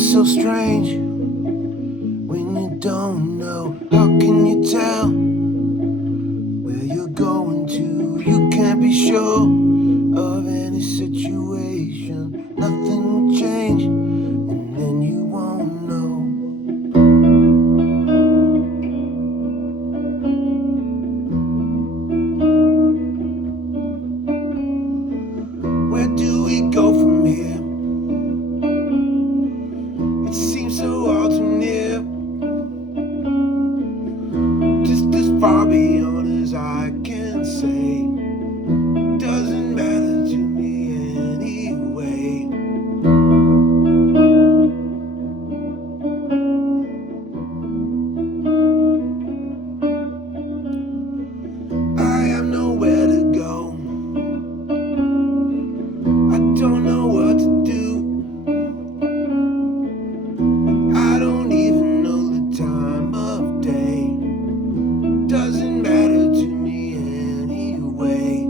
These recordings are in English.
is so strange when you don't know. How can you tell where you're going to? You can't be sure of any situation. Nothing will change, and then you won't know. Where do we go from here? It seems so all too near, just as far beyond as I can say. Doesn't matter to me anyway. I have nowhere to go. I don't know what to do. I don't even know the time of day. Doesn't matter to me anyway.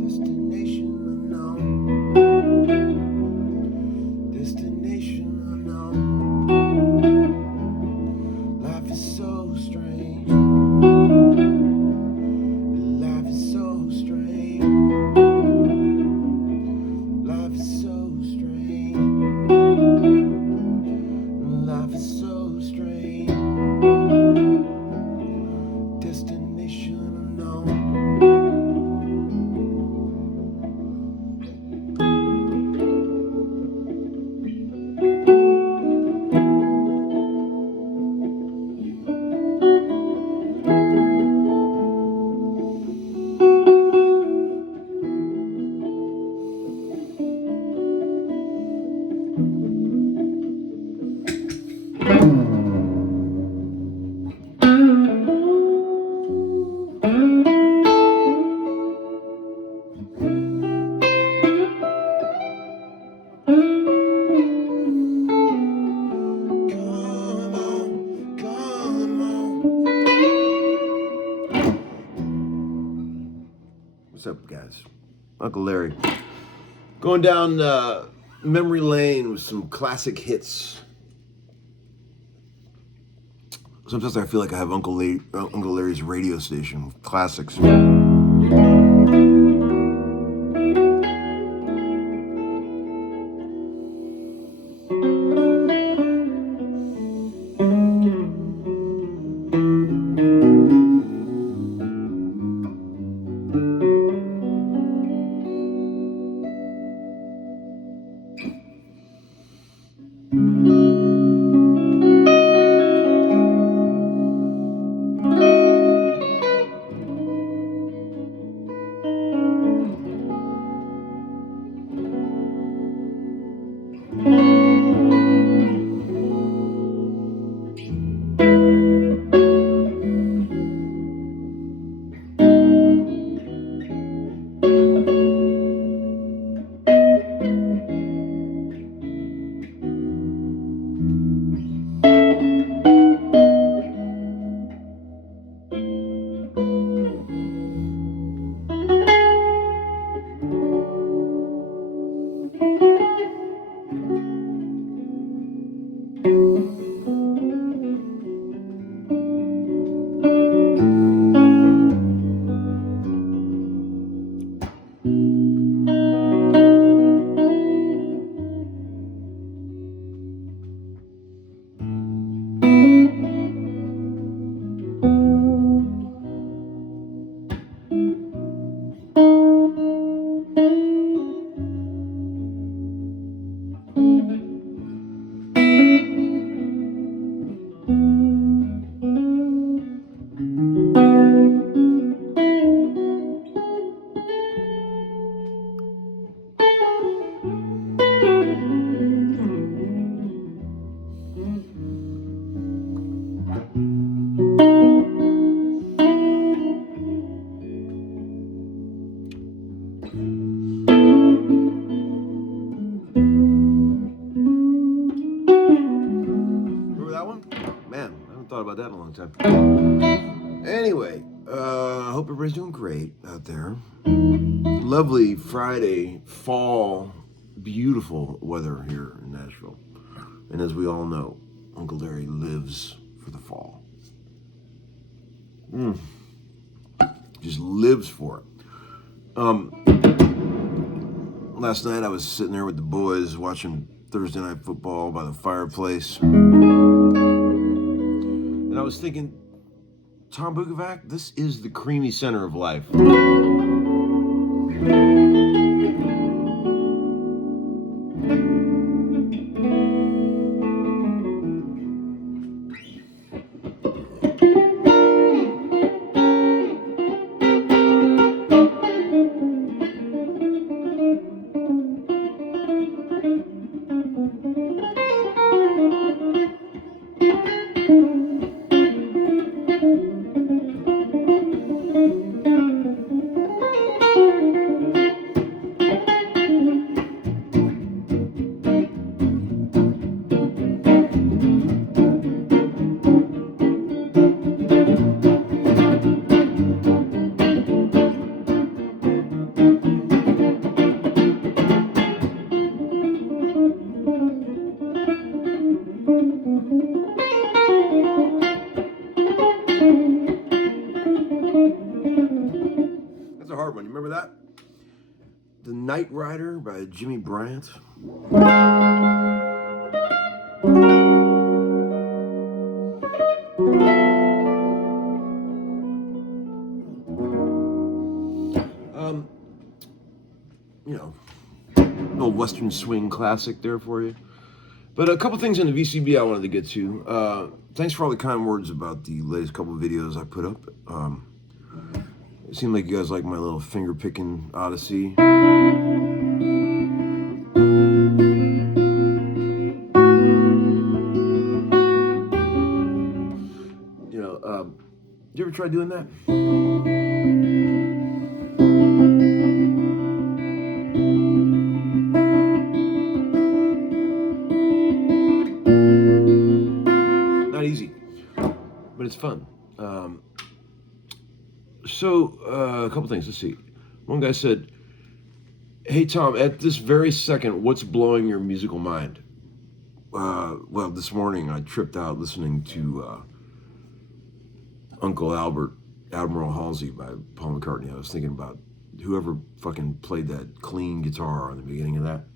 Destination unknown. Destination unknown. Life is so strange. Life is so strange. Life is so strange. Life is so strange. Destination unknown. Come on, come on. What's up, guys? Uncle Larry. Going down memory lane with some classic hits. Sometimes I feel like I have Uncle Larry's radio station with classics. About that in a long time. Anyway, I hope everybody's doing great out there. Lovely Friday fall beautiful weather here in Nashville. And as we all know, Uncle Larry lives for the fall. Just lives for it. Last night I was sitting there with the boys watching Thursday Night Football by the fireplace. And I was thinking, Tom Bukovac, this is the creamy center of life. That's a hard one. You remember that? The Night Rider by Jimmy Bryant. You know, an old Western swing classic there for you. But a couple things in the VCB I wanted to get to. Thanks for all the kind words about the latest couple of videos I put up. It seemed like you guys like my little finger-picking odyssey. You know, you ever try doing that? Not easy, but it's fun. A couple things. Let's see. One guy said, "Hey Tom, at this very second, what's blowing your musical mind?" Well, this morning I tripped out listening to Uncle Albert, Admiral Halsey by Paul McCartney. I was thinking about whoever fucking played that clean guitar on the beginning of that.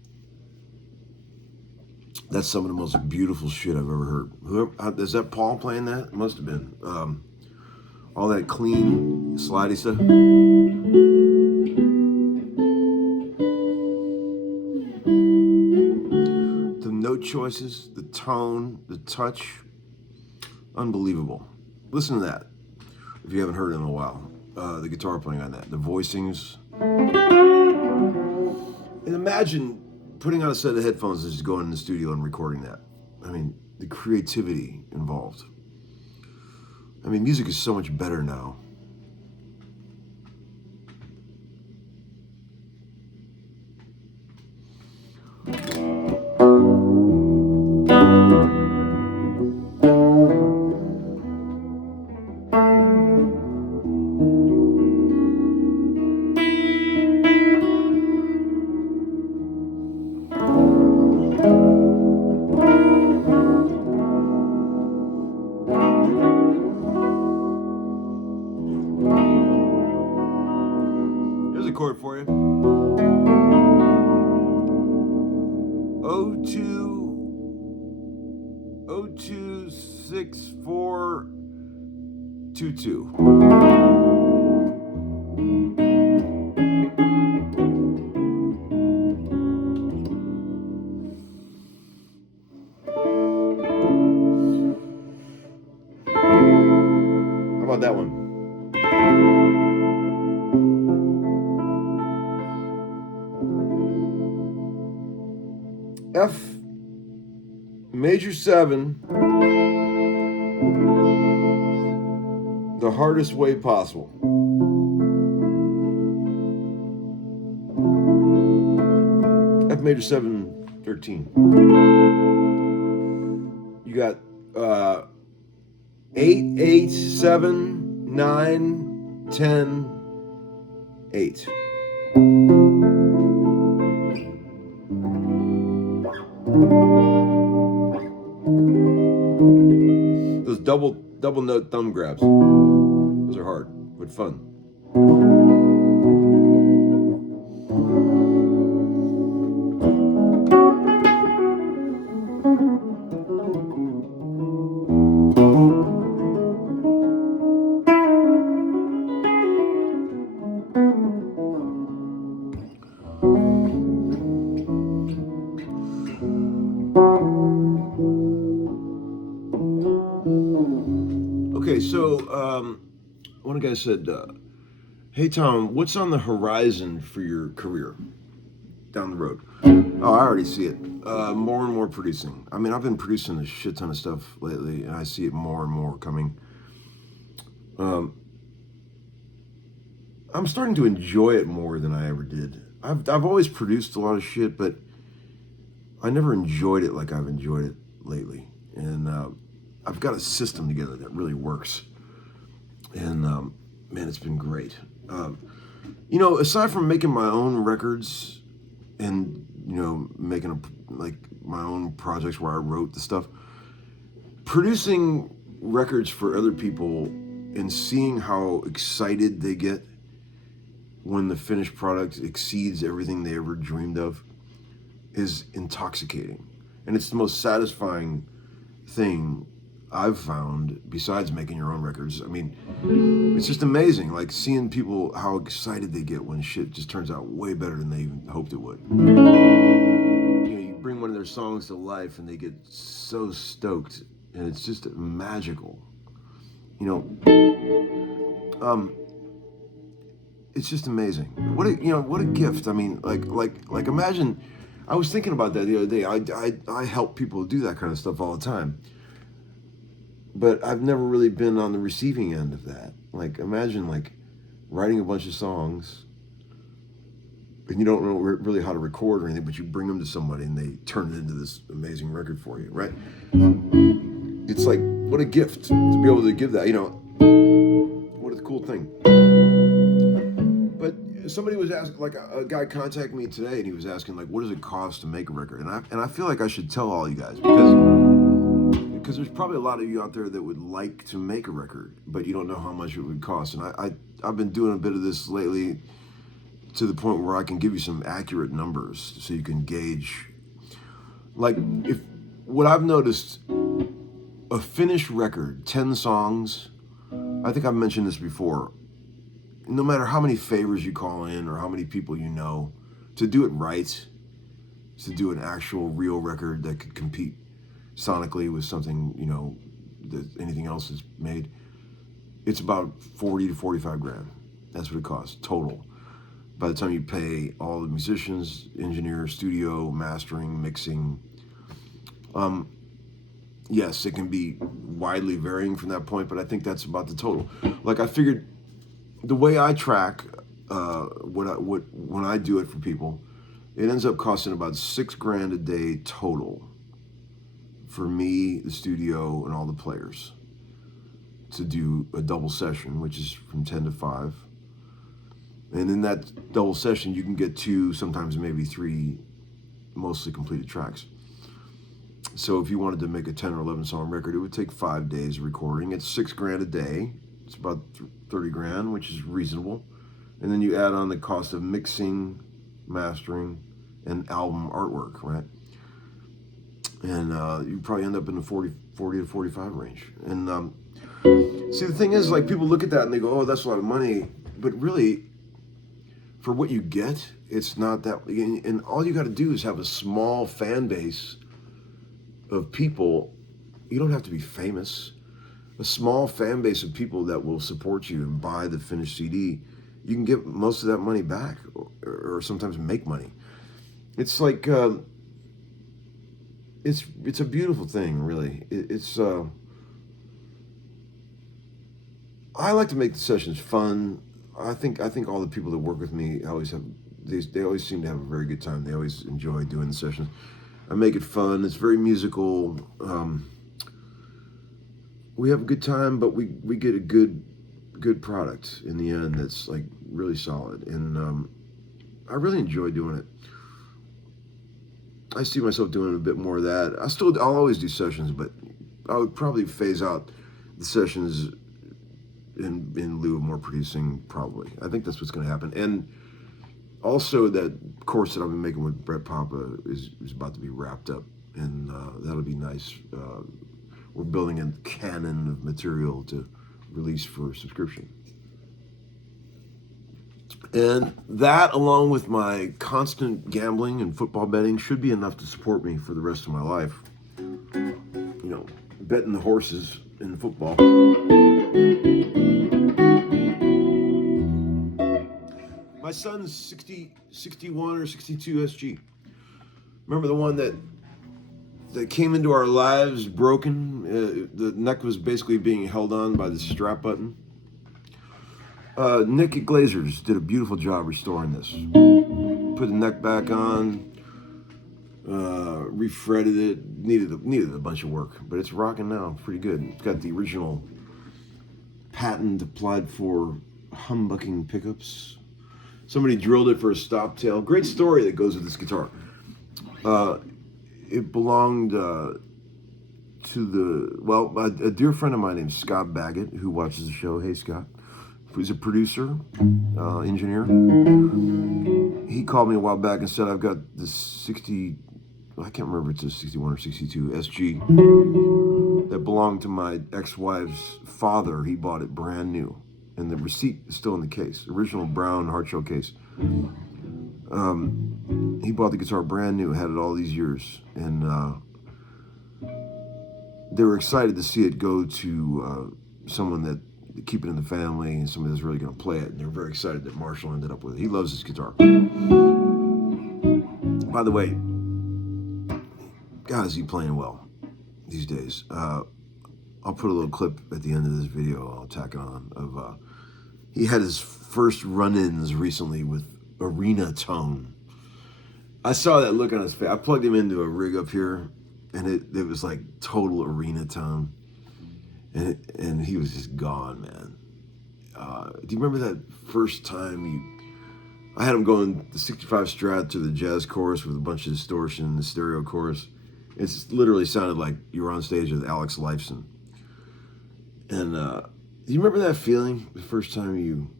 That's some of the most beautiful shit I've ever heard. Whoever, is that Paul playing that? It must have been. All that clean, slidey stuff. The note choices, the tone, the touch. Unbelievable. Listen to that, if you haven't heard it in a while. The guitar playing on that, the voicings. And imagine putting on a set of headphones and just going in the studio and recording that. I mean, the creativity involved. I mean, music is so much better now. Here's a chord for you. 026422. How about that one? F major 7, the hardest way possible. F major 7, 13. You got 8, 8, 7, 9, 10, 8. Those double note thumb grabs. Those are hard, but fun. Okay, so one guy said, "Hey Tom, what's on the horizon for your career down the road?" Oh, I already see it. More and more producing. I mean, I've been producing a shit ton of stuff lately, and I see it more and more coming. I'm starting to enjoy it more than I ever did. I've always produced a lot of shit, but I never enjoyed it like I've enjoyed it lately. And I've got a system together that really works. And man, it's been great. You know, aside from making my own records and making like my own projects where I wrote the stuff, producing records for other people and seeing how excited they get when the finished product exceeds everything they ever dreamed of is intoxicating. And it's the most satisfying thing I've found besides making your own records. I mean, it's just amazing, like seeing people, how excited they get when shit just turns out way better than they even hoped it would. You bring one of their songs to life and they get so stoked, and it's just magical. It's just amazing. What a gift. I mean, like imagine. I was thinking about that the other day. I help people do that kind of stuff all the time, but I've never really been on the receiving end of that. Like, imagine like writing a bunch of songs, and you don't know really how to record or anything, but you bring them to somebody and they turn it into this amazing record for you, right? It's like, what a gift to be able to give that. What a cool thing. But somebody was asking, like a guy contacted me today, and he was asking, like, what does it cost to make a record? And I feel like I should tell all you guys, because there's probably a lot of you out there that would like to make a record, but you don't know how much it would cost. And I've been doing a bit of this lately to the point where I can give you some accurate numbers so you can gauge. Like, if what I've noticed, a finished record, 10 songs, I think I've mentioned this before, no matter how many favors you call in or how many people you know, to do it right, to do an actual real record that could compete sonically with something, that anything else is made, it's about 40 to 45 grand. That's what it costs total. By the time you pay all the musicians, engineers, studio, mastering, mixing, yes, it can be widely varying from that point, but I think that's about the total. Like, I figured the way I track when I do it for people, it ends up costing about $6 grand a day total for me, the studio, and all the players to do a double session, which is from 10 to 5. And in that double session, you can get 2, sometimes maybe 3 mostly completed tracks. So if you wanted to make a 10 or 11 song record, it would take 5 days of recording. It's $6 grand a day. It's about 30 grand, which is reasonable. And then you add on the cost of mixing, mastering, and album artwork, right? And you probably end up in the 40 to 45 range. And see, the thing is, like, people look at that and they go, oh, that's a lot of money. But really, for what you get, it's not that. And all you got to do is have a small fan base of people. You don't have to be famous. A small fan base of people that will support you and buy the finished CD, you can get most of that money back, or sometimes make money. It's like it's a beautiful thing, really. I like to make the sessions fun. I think all the people that work with me always have they always seem to have a very good time. They always enjoy doing the sessions. I make it fun. It's very musical. We have a good time, but we get a good product in the end that's like really solid, and I really enjoy doing it. I see myself doing a bit more of that. I'll always do sessions, but I would probably phase out the sessions in lieu of more producing, probably. I think that's what's going to happen. And also, that course that I've been making with Brett Papa is about to be wrapped up, and that'll be nice. We're building a canon of material to release for subscription. And that, along with my constant gambling and football betting, should be enough to support me for the rest of my life. You know, betting the horses in football. My son's 61 or 62 SG. Remember the one that came into our lives broken? The neck was basically being held on by the strap button. Nick at Glazers did a beautiful job restoring this. Put the neck back on, refretted it. Needed a bunch of work, but it's rocking now. Pretty good. It's got the original patent applied for humbucking pickups. Somebody drilled it for a stop tail. Great story that goes with this guitar. It belonged to a dear friend of mine named Scott Baggett, who watches the show. Hey, Scott. He's a producer, engineer. He called me a while back and said, I've got this 60, I can't remember if it's a 61 or 62 SG that belonged to my ex-wife's father. He bought it brand new. And the receipt is still in the case. Original brown hardshell case. He bought the guitar brand new, had it all these years. And they were excited to see it go to someone that keep it in the family and somebody that's really going to play it. And they're very excited that Marshall ended up with it. He loves his guitar. By the way, God, is he playing well these days. I'll put a little clip at the end of this video. I'll tack it on. He had his first run-ins recently with arena tone. I saw that look on his face. I plugged him into a rig up here, and it was like total arena tone. And he was just gone, man. Do you remember that first time I had him going the 65 Strat to the jazz chorus with a bunch of distortion, the stereo chorus. It literally sounded like you were on stage with Alex Lifeson. And do you remember that feeling, the first time you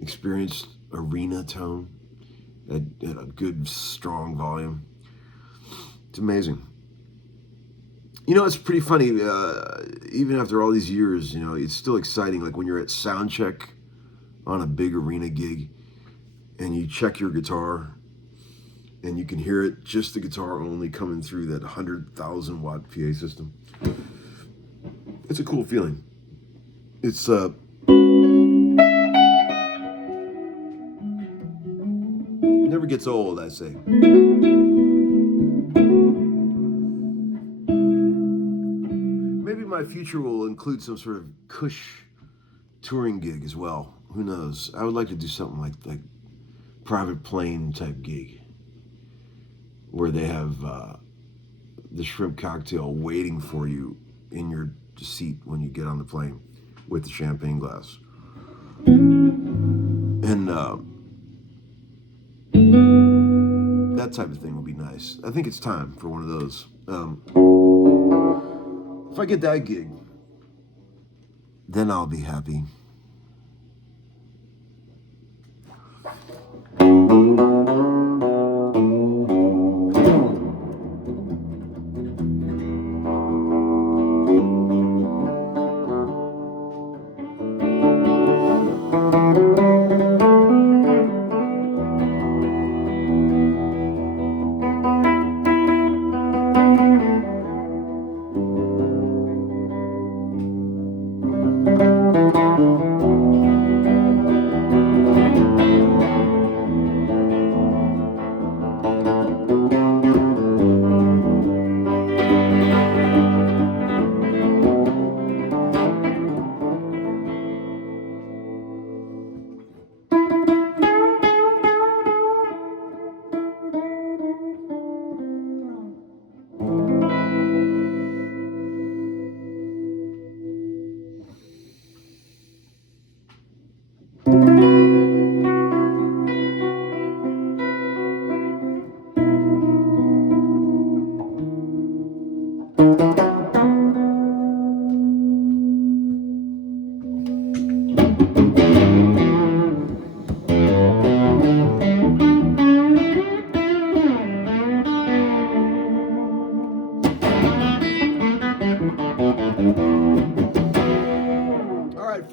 experienced arena tone at a good, strong volume? It's amazing. You know, it's pretty funny, even after all these years, you know, it's still exciting. Like when you're at sound check on a big arena gig and you check your guitar and you can hear it, just the guitar only coming through that 100,000 watt PA system. It's a cool feeling. It's, never gets old, I say. My future will include some sort of cush touring gig as well. Who knows? I would like to do something like private plane type gig where they have the shrimp cocktail waiting for you in your seat when you get on the plane with the champagne glass. And that type of thing would be nice. I think it's time for one of those. If I get that gig, then I'll be happy.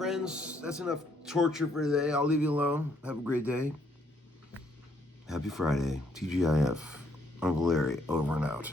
friends, that's enough torture for today. I'll leave you alone. Have a great day. Happy Friday. TGIF. Uncle Larry, over and out.